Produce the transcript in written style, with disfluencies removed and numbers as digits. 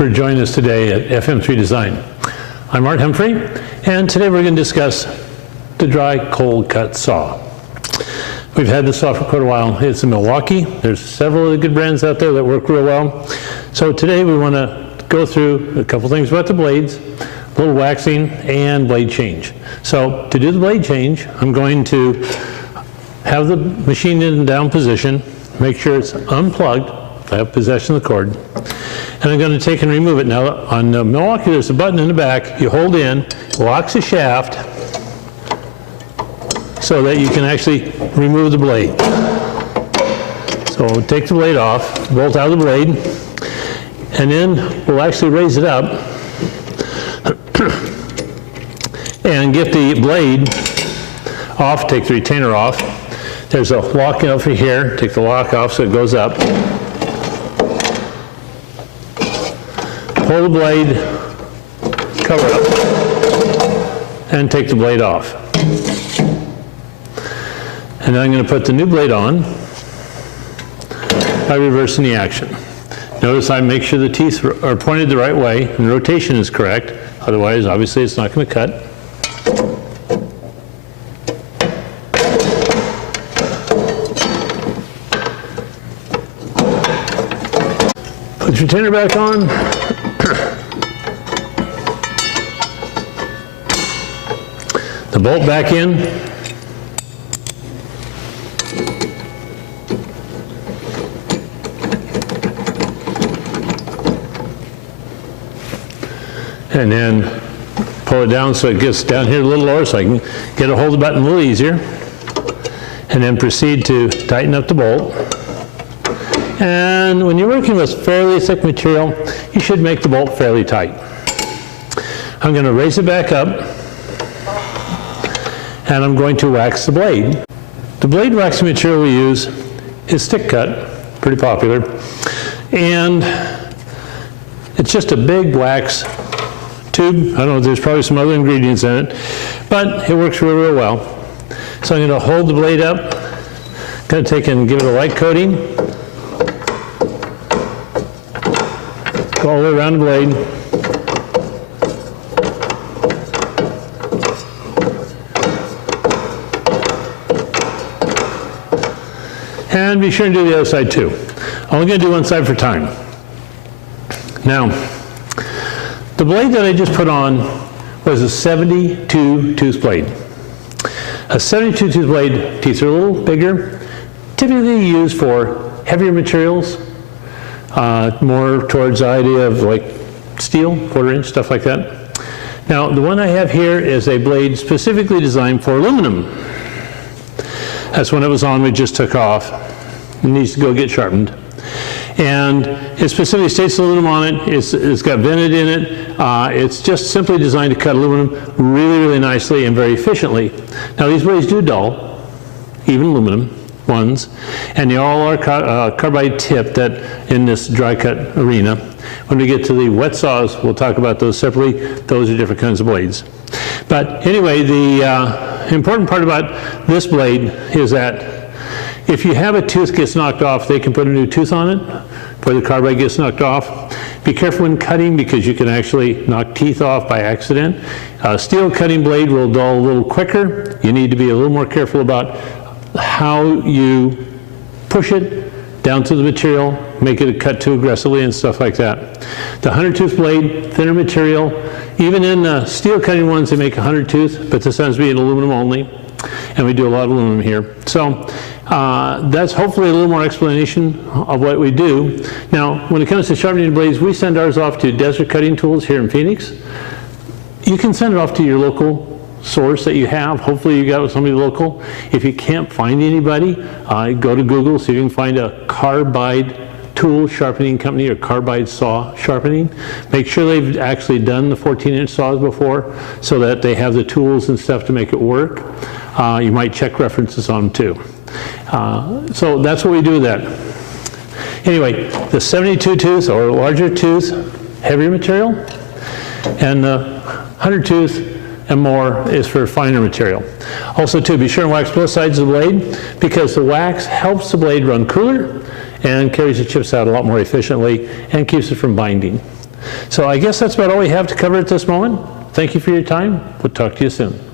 For joining us today at FM3 Design. I'm Art Humphrey, and today we're going to discuss the dry cold cut saw. We've had this saw for quite a while. It's a Milwaukee. There's several of the good brands out there that work real well. So today we want to go through a couple things about the blades, a little waxing, and blade change. So to do the blade change, I'm going to have the machine in down position, make sure it's unplugged. I have possession of the cord. And I'm going to take and remove it. Now on the Milwaukee, there's a button in the back. You hold in, locks the shaft so that you can actually remove the blade. So we'll take the blade off, bolt out of the blade, and then we'll actually raise it up and get the blade off, take the retainer off. There's a lock over here. Take the lock off so it goes up. Pull the blade, cover it up, and take the blade off. And then I'm going to put the new blade on by reversing the action. Notice I make sure the teeth are pointed the right way and the rotation is correct. Otherwise, obviously, it's not going to cut. Put your retainer back on. The bolt back in. And then pull it down so it gets down here a little lower so I can get a hold of the button a little easier. And then proceed to tighten up the bolt. And when you're working with fairly thick material, you should make the bolt fairly tight. I'm going to raise it back up, and I'm going to wax the blade. The blade waxing material we use is stick cut, pretty popular, and it's just a big wax tube. I don't know, there's probably some other ingredients in it, but it works real well. So I'm going to hold the blade up, going to take and give it a light coating, go all the way around the blade. And be sure to do the other side too. Only going to do one side for time. Now, the blade that I just put on was a 72 tooth blade. A 72 tooth blade, teeth are a little bigger, typically used for heavier materials, more towards the idea of like steel, 1/4 inch, stuff like that. Now, the one I have here is a blade specifically designed for aluminum. That's when it was on, we just took off. It needs to go get sharpened. And it specifically states aluminum on it. It's got vented in it. It's just simply designed to cut aluminum really nicely and very efficiently. Now these blades do dull, even aluminum ones, and they all are carbide tip that in this dry cut arena. When we get to the wet saws, we'll talk about those separately. Those are different kinds of blades. But anyway, the important part about this blade is that if you have a tooth gets knocked off, they can put a new tooth on it before the carbide gets knocked off. Be careful when cutting because you can actually knock teeth off by accident. Steel cutting blade will dull a little quicker. You need to be a little more careful about how you push it down to the material, make it cut too aggressively and stuff like that. The 100 tooth blade, thinner material. Even in steel cutting ones, they make 100 tooth, but this happens to be an aluminum only. And we do a lot of aluminum here. So that's hopefully a little more explanation of what we do. Now, when it comes to sharpening blades, we send ours off to Desert Cutting Tools here in Phoenix. You can send it off to your local source that you have. Hopefully you got somebody local. If you can't find anybody, go to Google, see if you can find a carbide tool sharpening company or carbide saw sharpening. Make sure they've actually done the 14-inch saws before so that they have the tools and stuff to make it work. You might check references on them too. So that's what we do with that. Anyway, the 72 tooth or larger tooth, heavier material, and the 100 tooth and more is for finer material. Also too, be sure and wax both sides of the blade because the wax helps the blade run cooler and carries the chips out a lot more efficiently and keeps it from binding. So I guess that's about all we have to cover at this moment. Thank you for your time. We'll talk to you soon.